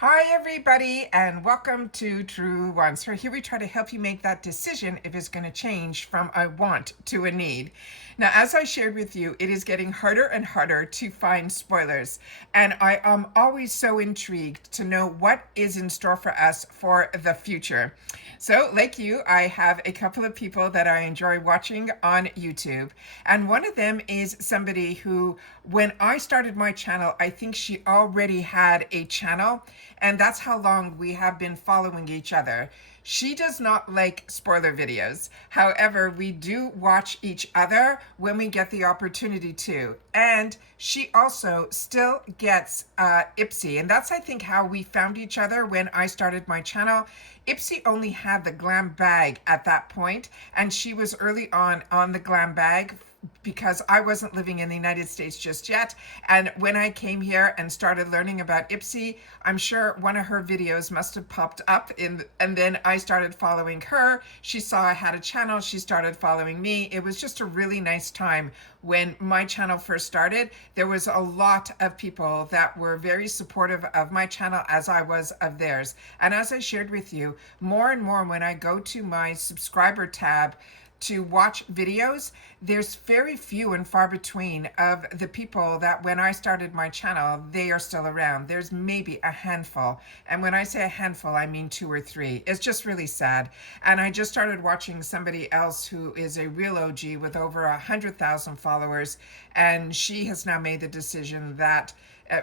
Hi, everybody, and welcome to Truewants. So here we try to help you make that decision if it's going to change from a want to a need. Now, as I shared with you, it is getting harder and harder to find spoilers, and I am always so intrigued to know what is in store for us for the future. So, like you, I have a couple of people that I enjoy watching on YouTube, and one of them is somebody who, when I started my channel, I think she already had a channel, and that's how long we have been following each other. She does not like spoiler videos. However, we do watch each other when we get the opportunity to. And she also still gets Ipsy. And that's, I think, how we found each other when I started my channel. Ipsy only had the glam bag at that point, and she was early on the glam bag because I wasn't living in the United States just yet. And when I came here and started learning about Ipsy, I'm sure one of her videos must have popped up and then I started following her. She saw I had a channel, she started following me. It was just a really nice time when my channel first started. There was a lot of people that were very supportive of my channel as I was of theirs. And as I shared with you, more and more when I go to my subscriber tab to watch videos, there's very few and far between of the people that when I started my channel, they are still around. There's maybe a handful. And when I say a handful, I mean 2 or 3. It's just really sad. And I just started watching somebody else who is a real OG with over 100,000 followers. And she has now made the decision that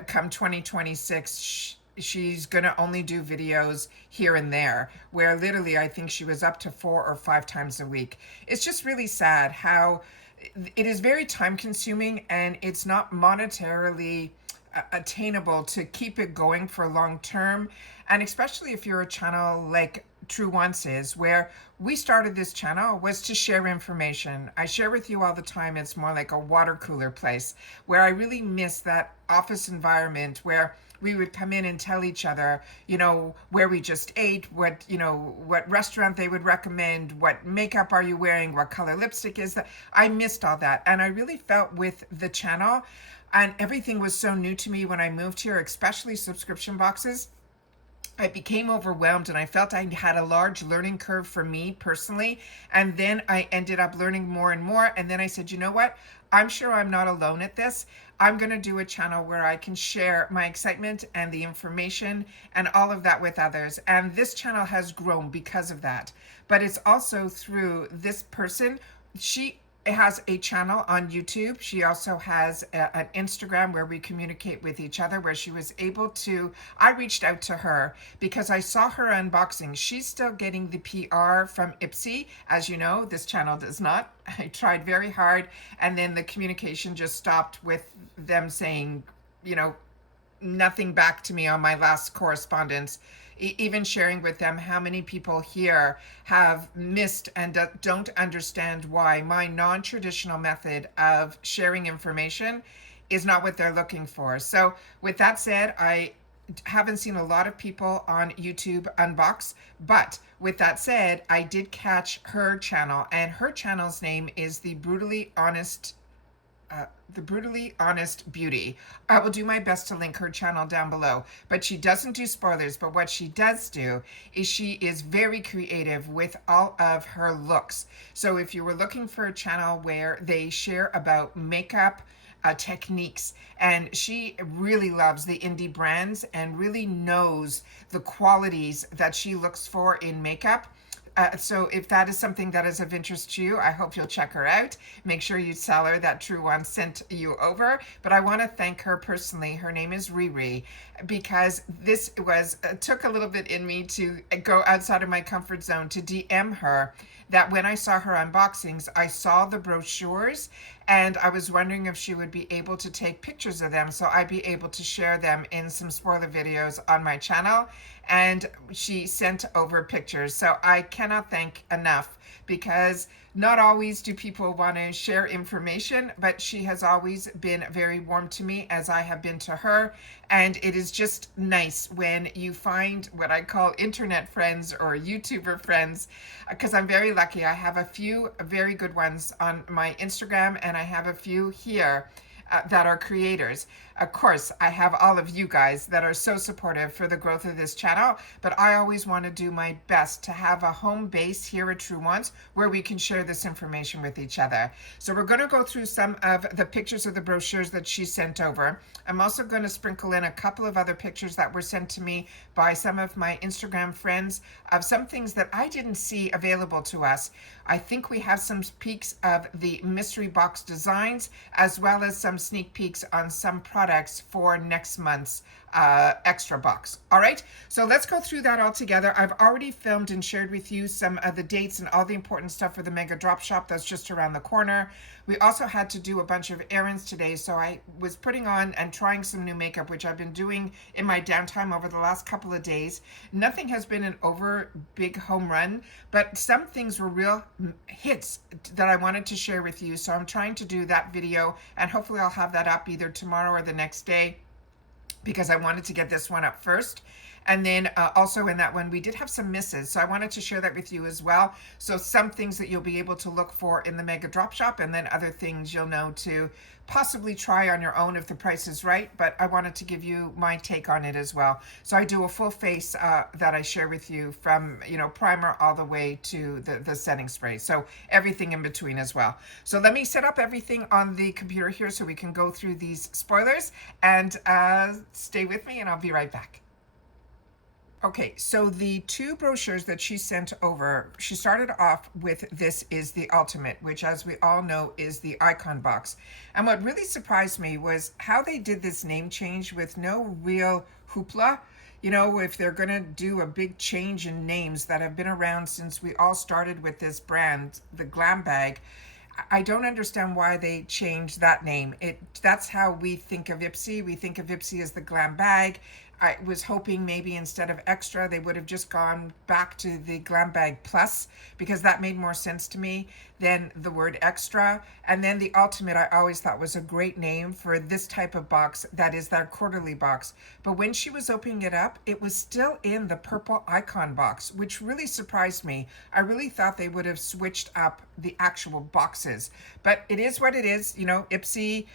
come 2026, she's going to only do videos here and there, where literally I think she was up to 4 or 5 times a week. It's just really sad how it is very time consuming and it's not monetarily attainable to keep it going for long term. And especially if you're a channel like Truewants is, where we started this channel was to share information. I share with you all the time. It's more like a water cooler place where I really miss that office environment where we would come in and tell each other, where we just ate, what restaurant they would recommend, what makeup are you wearing, what color lipstick is that. I missed all that. And I really felt with the channel, and everything was so new to me when I moved here, especially subscription boxes. I became overwhelmed and I felt I had a large learning curve for me personally. And then I ended up learning more and more. And then I said, you know what? I'm sure I'm not alone at this. I'm going to do a channel where I can share my excitement and the information and all of that with others. And this channel has grown because of that. But it's also through this person. She has a channel on YouTube. She also has an Instagram where we communicate with each other, where she was able to, I reached out to her because I saw her unboxing. She's still getting the PR from Ipsy. As you know, this channel does not. I tried very hard, and then the communication just stopped with them saying, nothing back to me on my last correspondence, even sharing with them how many people here have missed and don't understand why my non-traditional method of sharing information is not what they're looking for. So with that said, I haven't seen a lot of people on YouTube unbox, but with that said, I did catch her channel, and her channel's name is the Brutally Honest Beauty. I will do my best to link her channel down below, but she doesn't do spoilers. But what she does do is she is very creative with all of her looks. So if you were looking for a channel where they share about makeup techniques, and she really loves the indie brands and really knows the qualities that she looks for in makeup. So if that is something that is of interest to you, I hope you'll check her out. Make sure you tell her that Truewants sent you over. But I want to thank her personally. Her name is Riri, because this took a little bit in me to go outside of my comfort zone to DM her. That when I saw her unboxings, I saw the brochures and I was wondering if she would be able to take pictures of them so I'd be able to share them in some spoiler videos on my channel. And she sent over pictures. So I cannot thank enough, because not always do people want to share information, but she has always been very warm to me, as I have been to her. And it is just nice when you find what I call internet friends or YouTuber friends, because I'm very lucky. I have a few very good ones on my Instagram, and I have a few here that are creators. Of course, I have all of you guys that are so supportive for the growth of this channel, but I always want to do my best to have a home base here at Truewants where we can share this information with each other. So we're going to go through some of the pictures of the brochures that she sent over. I'm also going to sprinkle in a couple of other pictures that were sent to me by some of my Instagram friends of some things that I didn't see available to us. I think we have some peeks of the mystery box designs, as well as some sneak peeks on some products for next month's extra box. All right, so let's go through that all together. I've already filmed and shared with you some of the dates and all the important stuff for the mega drop shop that's just around the corner. We also had to do a bunch of errands today, so I was putting on and trying some new makeup, which I've been doing in my downtime over the last couple of days. Nothing has been an over big home run, but some things were real hits that I wanted to share with you. So I'm trying to do that video, and hopefully I'll have that up either tomorrow or the next day, because I wanted to get this one up first. And then also in that one, we did have some misses. So I wanted to share that with you as well. So some things that you'll be able to look for in the mega drop shop, and then other things you'll know to possibly try on your own if the price is right. But I wanted to give you my take on it as well. So I do a full face that I share with you from, primer all the way to the setting spray. So everything in between as well. So let me set up everything on the computer here so we can go through these spoilers, and stay with me and I'll be right back. Okay, so the two brochures that she sent over, she started off with This Is the Ultimate, which, as we all know, is the icon box. And what really surprised me was how they did this name change with no real hoopla. If they're going to do a big change in names that have been around since we all started with this brand, the Glam Bag, I don't understand why they changed that name. That's how we think of Ipsy. We think of Ipsy as the Glam Bag. I was hoping maybe instead of extra, they would have just gone back to the Glam Bag Plus, because that made more sense to me than the word extra. And then the Ultimate, I always thought was a great name for this type of box that is their quarterly box. But when she was opening it up, it was still in the purple icon box, which really surprised me. I really thought they would have switched up the actual boxes. But it is what it is. Ipsy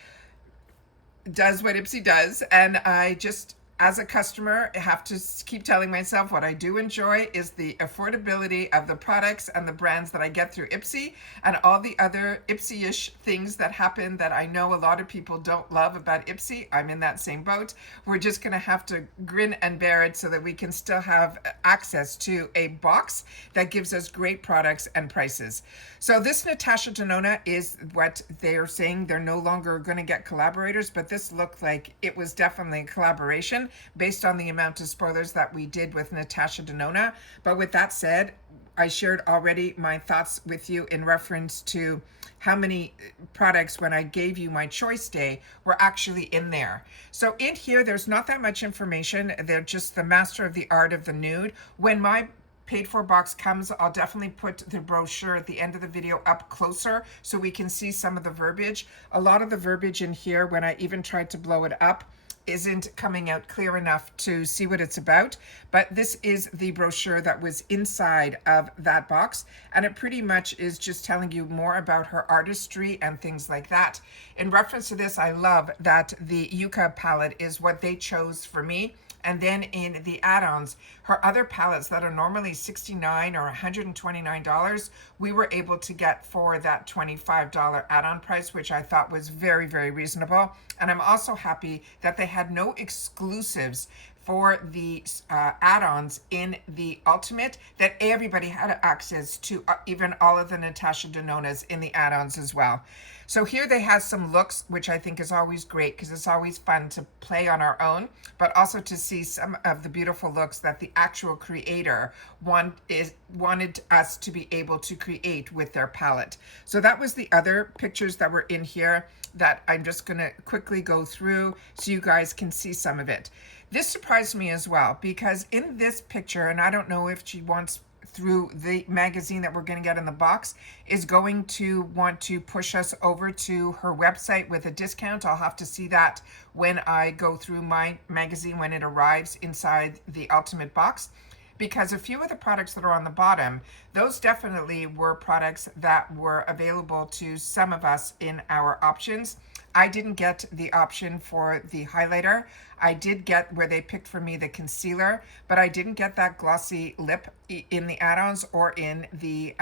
does what Ipsy does. And I just, as a customer, I have to keep telling myself what I do enjoy is the affordability of the products and the brands that I get through Ipsy, and all the other Ipsy-ish things that happen that I know a lot of people don't love about Ipsy. I'm in that same boat. We're just going to have to grin and bear it so that we can still have access to a box that gives us great products and prices. So this Natasha Denona is what they're saying. They're no longer going to get collaborators, but this looked like it was definitely a collaboration based on the amount of spoilers that we did with Natasha Denona. But with that said, I shared already my thoughts with you in reference to how many products, when I gave you my choice day, were actually in there. So in here, there's not that much information. They're just the master of the art of the nude. When my paid for box comes, I'll definitely put the brochure at the end of the video up closer so we can see some of the verbiage. A lot of the verbiage in here, when I even tried to blow it up, isn't coming out clear enough to see what it's about, but this is the brochure that was inside of that box, and it pretty much is just telling you more about her artistry and things like that. In reference to this, I love that the Yucca palette is what they chose for me. And then in the add-ons, her other palettes that are normally $69 or $129, we were able to get for that $25 add-on price, which I thought was very, very reasonable. And I'm also happy that they had no exclusives for the add-ons in the Ultimate, that everybody had access to, even all of the Natasha Denonas in the add-ons as well. So here they have some looks, which I think is always great because it's always fun to play on our own, but also to see some of the beautiful looks that the actual creator wanted us to be able to create with their palette. So that was the other pictures that were in here that I'm just going to quickly go through so you guys can see some of it. This surprised me as well, because in this picture, and I don't know if she wants, through the magazine that we're going to get in the box, is going to want to push us over to her website with a discount. I'll have to see that when I go through my magazine when it arrives inside the Ultimate box. Because a few of the products that are on the bottom, those definitely were products that were available to some of us in our options. I didn't get the option for the highlighter. I did get where they picked for me the concealer, but I didn't get that glossy lip in the add-ons or in the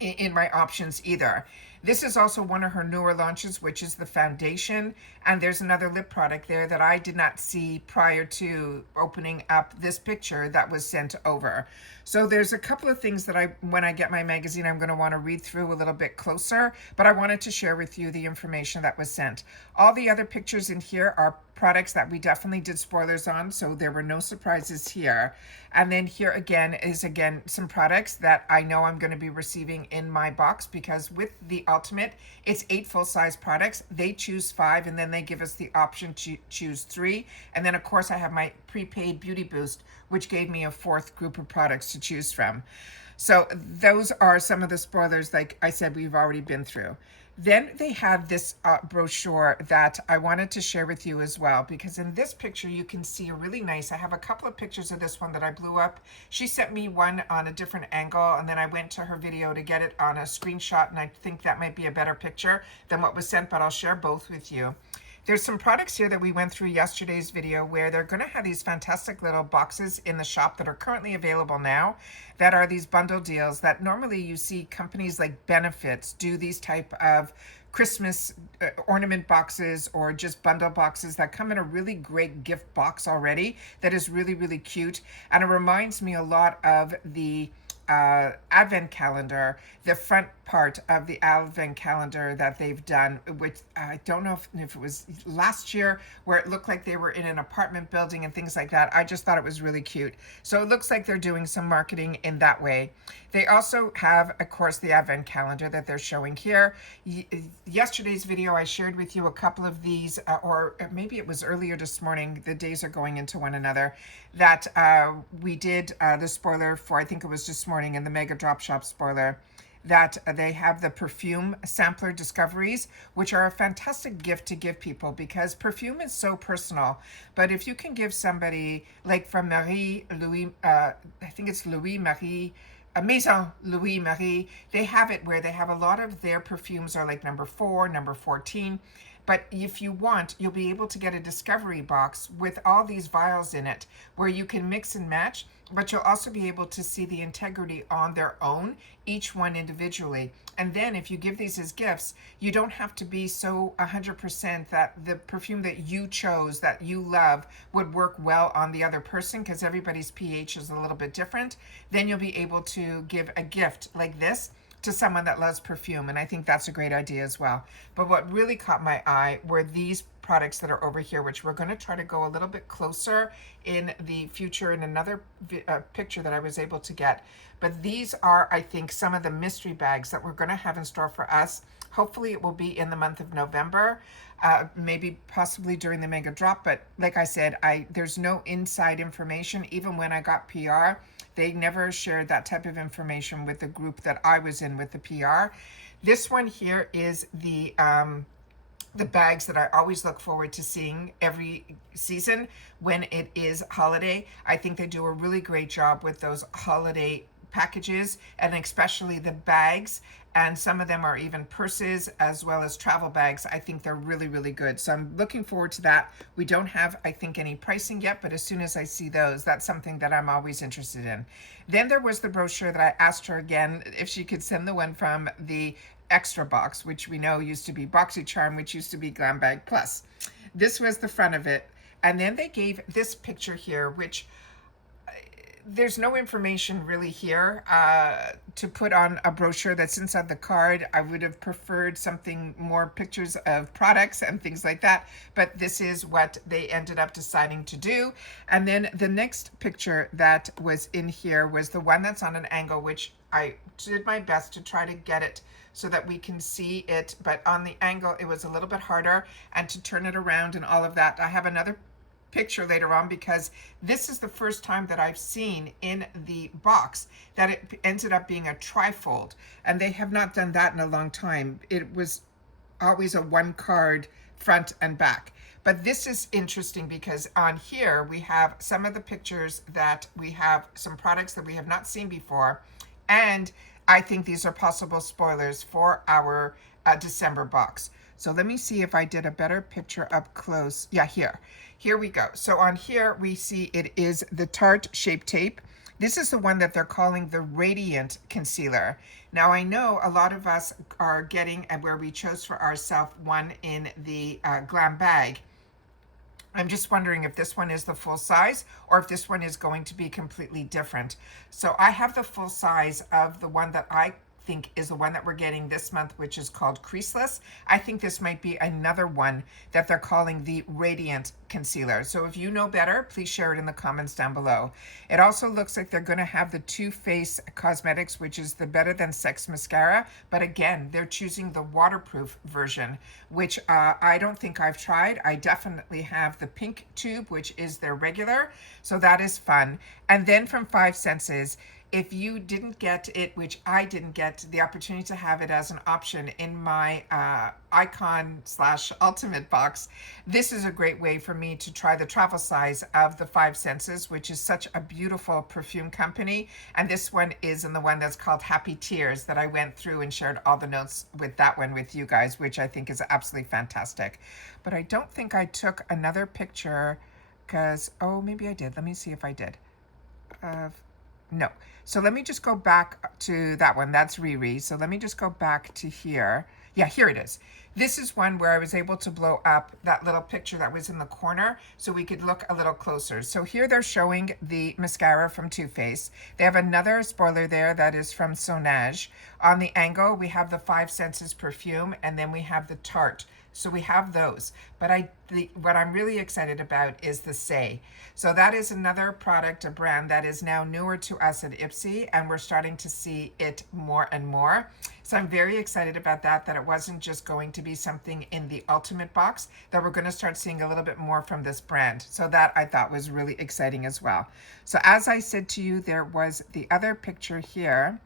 in my options either. This is also one of her newer launches, which is the foundation. And there's another lip product there that I did not see prior to opening up this picture that was sent over. So there's a couple of things that when I get my magazine, I'm going to want to read through a little bit closer, but I wanted to share with you the information that was sent. All the other pictures in here are products that we definitely did spoilers on, so there were no surprises here. And then here again is some products that I know I'm going to be receiving in my box, because with the Ultimate, it's 8 full-size products. They choose 5, and then they give us the option to choose 3. And then of course I have my prepaid Beauty Boost, which gave me a 4th group of products to choose from. So those are some of the spoilers, like I said, we've already been through. Then they have this brochure that I wanted to share with you as well, because in this picture you can see a really nice, I have a couple of pictures of this one that I blew up. She sent me one on a different angle, and then I went to her video to get it on a screenshot, and I think that might be a better picture than what was sent, but I'll share both with you. There's some products here that we went through yesterday's video where they're going to have these fantastic little boxes in the shop that are currently available now, that are these bundle deals that normally you see companies like Benefits do these type of Christmas ornament boxes or just bundle boxes that come in a really great gift box already that is really, really cute. And it reminds me a lot of the advent calendar, the front part of the advent calendar that they've done, which I don't know if it was last year, where it looked like they were in an apartment building and things like that. I just thought it was really cute. So it looks like they're doing some marketing in that way. They also have, of course, the advent calendar that they're showing here. Yesterday's video, I shared with you a couple of these, or maybe it was earlier this morning, the days are going into one another, that we did the spoiler for, I think it was this morning in the Mega Drop Shop spoiler, that they have the perfume sampler discoveries, which are a fantastic gift to give people, because perfume is so personal. But if you can give somebody, like from Marie Louis, I think it's Louis Marie, Maison Louis Marie, they have it where they have a lot of their perfumes are like number 4, number 14. But if you want, you'll be able to get a discovery box with all these vials in it where you can mix and match, but you'll also be able to see the integrity on their own, each one individually. And then if you give these as gifts, you don't have to be so 100% that the perfume that you chose, that you love, would work well on the other person, because everybody's pH is a little bit different. Then you'll be able to give a gift like this to someone that loves perfume, and I think that's a great idea as well. But what really caught my eye were these products that are over here, which we're going to try to go a little bit closer in the future in another picture that I was able to get. But these are, I think, some of the mystery bags that we're going to have in store for us. Hopefully it will be in the month of November, maybe possibly during the Mega Drop. But like I said, there's no inside information. Even when I got PR, they never shared that type of information with the group that I was in with the PR. This one here is the bags that I always look forward to seeing every season when it is holiday. I think they do a really great job with those holiday packages, and especially the bags, and some of them are even purses as well as travel bags. I think they're really, really good. So I'm looking forward to that. We don't have, I think, any pricing yet, but as soon as I see those, that's something that I'm always interested in. Then there was the brochure that I asked her again if she could send the one from the extra box, which we know used to be BoxyCharm, which used to be Glam Bag Plus. This was the front of it. And then they gave this picture here, which there's no information really here to put on a brochure that's inside the card. I would have preferred something more pictures of products and things like that, but this is what they ended up deciding to do. And then the next picture that was in here was the one that's on an angle, which I did my best to try to get it so that we can see it, but on the angle it was a little bit harder, and to turn it around and all of that. I have another picture later on, because this is the first time that I've seen in the box that it ended up being a trifold, and they have not done that in a long time. It was always a one card front and back. But this is interesting because on here we have some of the pictures that we have some products that we have not seen before, and I think these are possible spoilers for our December box. So let me see if I did a better picture up close. Yeah, here we go. So on here we see it is the Tarte Shape Tape. This is the one that they're calling the Radiant Concealer. Now I know a lot of us are getting, and where we chose for ourselves, one in the Glam bag. I'm just wondering if this one is the full size or if this one is going to be completely different. So I have the full size of the one that I think is the one that we're getting this month, which is called Creaseless. I think this might be another one that they're calling the Radiant Concealer. So if you know better, please share it in the comments down below. It also looks like they're going to have the Too Faced Cosmetics, which is the Better Than Sex mascara. But again, they're choosing the waterproof version, which I don't think I've tried. I definitely have the pink tube, which is their regular. So that is fun. And then from Five Senses, if you didn't get it, which I didn't get the opportunity to have it as an option in my icon/ultimate box, this is a great way for me to try the travel size of the Five Senses, which is such a beautiful perfume company. And this one is in the one that's called Happy Tears, that I went through and shared all the notes with that one with you guys, which I think is absolutely fantastic. But I don't think I took another picture because, oh, maybe I did. Let me see if I did. No. So let me just go back to that one. That's Riri. So let me just go back to here. Yeah, here it is. This is one where I was able to blow up that little picture that was in the corner so we could look a little closer. So here they're showing the mascara from Too Faced. They have another spoiler there that is from Sonage. On the angle, we have the Five Senses perfume, and then we have the Tarte. So we have those, but what I'm really excited about is the Say. So that is another product, a brand that is now newer to us at Ipsy, and we're starting to see it more and more. So I'm very excited about that it wasn't just going to be something in the Ultimate box, that we're going to start seeing a little bit more from this brand. So that I thought was really exciting as well. So as I said to you, there was the other picture here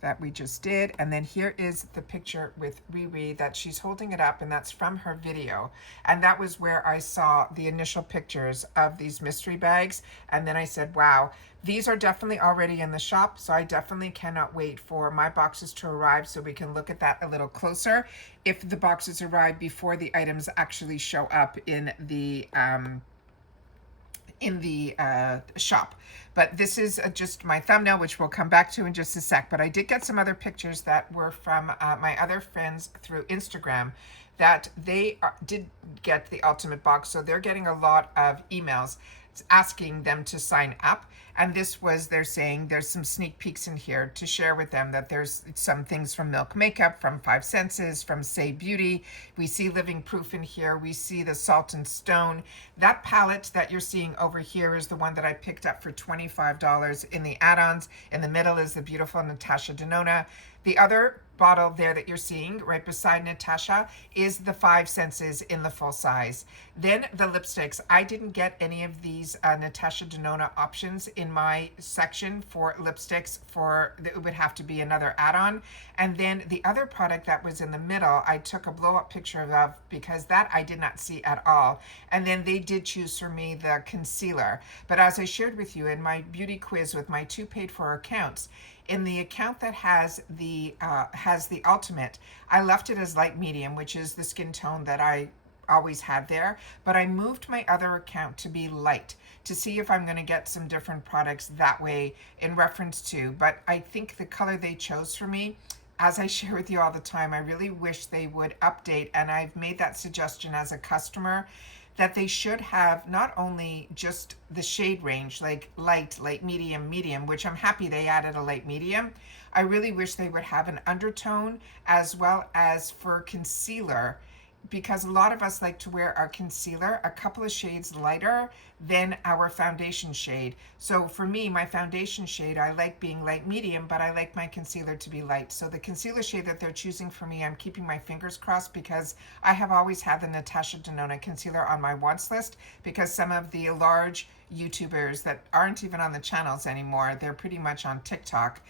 that we just did, and then here is the picture with Riri that she's holding it up, and that's from her video. And that was where I saw the initial pictures of these mystery bags, and then I said, wow, these are definitely already in the shop, so I definitely cannot wait for my boxes to arrive so we can look at that a little closer if the boxes arrive before the items actually show up in the shop. But this is just my thumbnail, which we'll come back to in just a sec. But I did get some other pictures that were from my other friends through Instagram, that they did get the Ultimate box. So they're getting a lot of emails asking them to sign up. And this was, they're saying there's some sneak peeks in here to share with them, that there's some things from Milk Makeup, from Five Senses, from Say Beauty. We see Living Proof in here. We see the Salt and Stone. That palette that you're seeing over here is the one that I picked up for $25 in the add-ons. In the middle is the beautiful Natasha Denona. The other bottle there that you're seeing right beside Natasha is the Five Senses in the full size. Then the lipsticks. I didn't get any of these Natasha Denona options in my section for lipsticks. It would have to be another add-on. And then the other product that was in the middle, I took a blow-up picture of, because that I did not see at all. And then they did choose for me the concealer. But as I shared with you in my beauty quiz with my 2 paid-for accounts, in the account that has the Ultimate, I left it as light medium, which is the skin tone that I always had there, but I moved my other account to be light to see if I'm going to get some different products that way in reference to. But I think the color they chose for me, as I share with you all the time, I really wish they would update, and I've made that suggestion as a customer, that they should have not only just the shade range, like light, medium, medium, which I'm happy they added a light medium. I really wish they would have an undertone as well as for concealer, because a lot of us like to wear our concealer a couple of shades lighter than our foundation shade. So for me, my foundation shade, I like being light medium, but I like my concealer to be light. So the concealer shade that they're choosing for me, I'm keeping my fingers crossed, because I have always had the Natasha Denona concealer on my wants list, because some of the large YouTubers that aren't even on the channels anymore, they're pretty much on TikTok.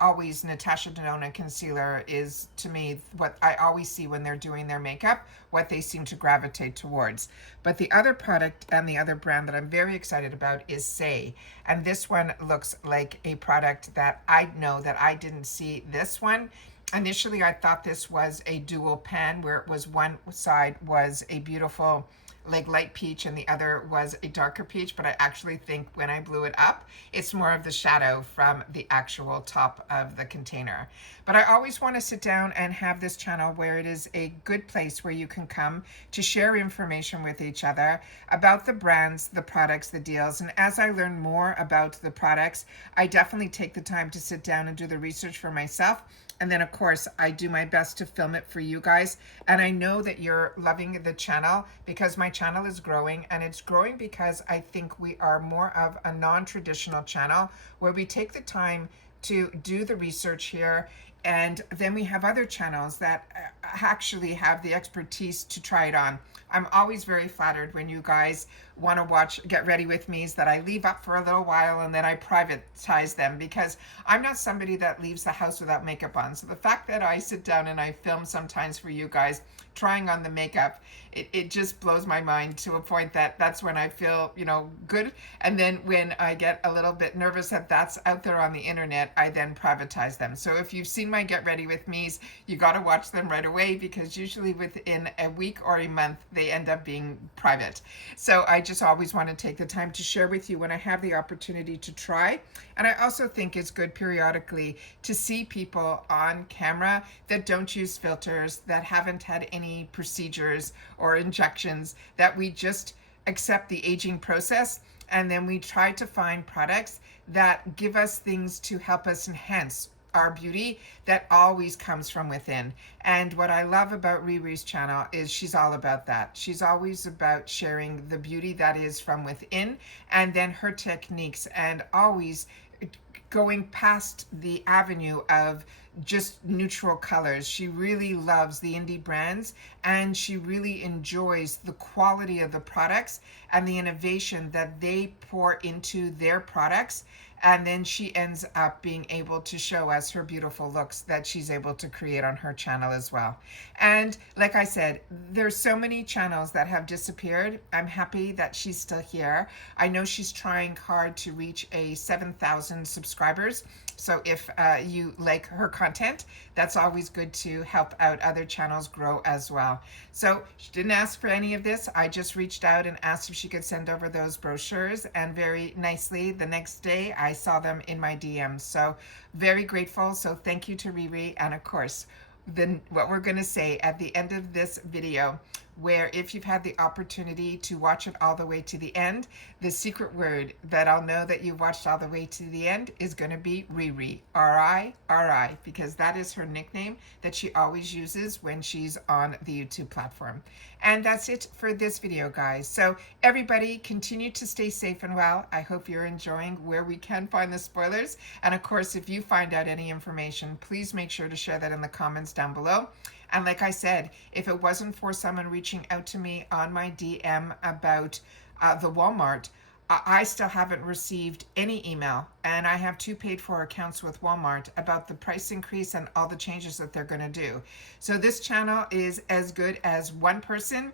Always Natasha Denona concealer is, to me, what I always see when they're doing their makeup, what they seem to gravitate towards. But the other product and the other brand that I'm very excited about is Say. And this one looks like a product that I know that I didn't see this one Initially, I thought this was a dual pan where it was one side was a beautiful like light peach and the other was a darker peach, but I actually think when I blew it up, it's more of the shadow from the actual top of the container. But I always want to sit down and have this channel where it is a good place where you can come to share information with each other about the brands, the products, the deals. And as I learn more about the products, I definitely take the time to sit down and do the research for myself. And then, of course, I do my best to film it for you guys. And I know that you're loving the channel because my channel is growing. And it's growing because I think we are more of a non-traditional channel where we take the time to do the research here. And then we have other channels that actually have the expertise to try it on. I'm always very flattered when you guys want to watch Get Ready With Me's that I leave up for a little while and then I privatize them, because I'm not somebody that leaves the house without makeup on. So the fact that I sit down and I film sometimes for you guys trying on the makeup, it just blows my mind to a point that that's when I feel, you know, good. And then when I get a little bit nervous that that's out there on the internet, I then privatize them. So if you've seen my Get Ready With Me's, you got to watch them right away, because usually within a week or a month, they end up being private. So I just always want to take the time to share with you when I have the opportunity to try. And I also think it's good periodically to see people on camera that don't use filters, that haven't had any procedures or injections, that we just accept the aging process, and then we try to find products that give us things to help us enhance our beauty that always comes from within. And what I love about Riri's channel is she's all about that. She's always about sharing the beauty that is from within, and then her techniques, and always going past the avenue of just neutral colors. She really loves the indie brands, and she really enjoys the quality of the products and the innovation that they pour into their products. And then she ends up being able to show us her beautiful looks that she's able to create on her channel as well. And like I said, there's so many channels that have disappeared. I'm happy that she's still here. I know she's trying hard to reach a 7,000 subscribers. So if you like her content, that's always good to help out other channels grow as well. So she didn't ask for any of this. I just reached out and asked if she could send over those brochures, and very nicely the next day I saw them in my DMs. So very grateful. So thank you to Riri. And of course, then what we're going to say at the end of this video, where if you've had the opportunity to watch it all the way to the end, the secret word that I'll know that you've watched all the way to the end is going to be Riri, R-I-R-I, because that is her nickname that she always uses when she's on the YouTube platform. And that's it for this video, guys. So everybody continue to stay safe and well. I hope you're enjoying where we can find the spoilers. And of course, if you find out any information, please make sure to share that in the comments down below. And like I said, if it wasn't for someone reaching out to me on my DM about the Walmart, I still haven't received any email, and I have 2 paid-for accounts with Walmart about the price increase and all the changes that they're going to do. So this channel is as good as one person.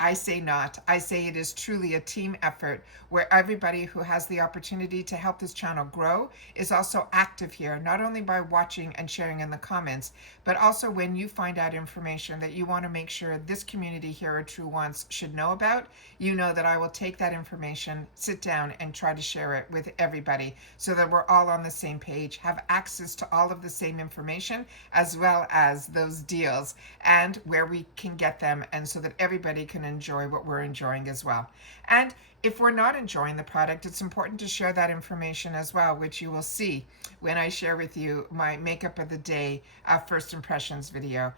I say not. I say it is truly a team effort where everybody who has the opportunity to help this channel grow is also active here, not only by watching and sharing in the comments, but also when you find out information that you want to make sure this community here at Truewants should know about, you know that I will take that information, sit down, and try to share it with everybody so that we're all on the same page, have access to all of the same information, as well as those deals and where we can get them, and so that everybody can enjoy what we're enjoying as well. And if we're not enjoying the product, it's important to share that information as well, which you will see when I share with you my makeup of the day first impressions video.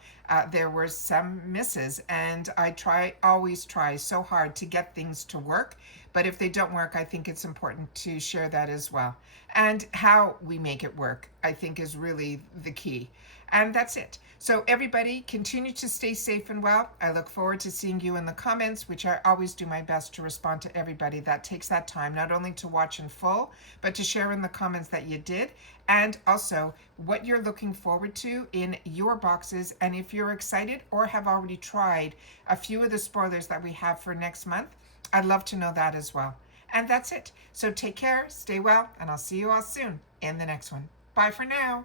There were some misses, and I always try so hard to get things to work, but if they don't work, I think it's important to share that as well. And how we make it work, I think, is really the key. And that's it. So everybody, continue to stay safe and well. I look forward to seeing you in the comments, which I always do my best to respond to everybody that takes that time, not only to watch in full, but to share in the comments that you did, and also what you're looking forward to in your boxes. And if you're excited or have already tried a few of the spoilers that we have for next month, I'd love to know that as well. And that's it. So take care, stay well, and I'll see you all soon in the next one. Bye for now.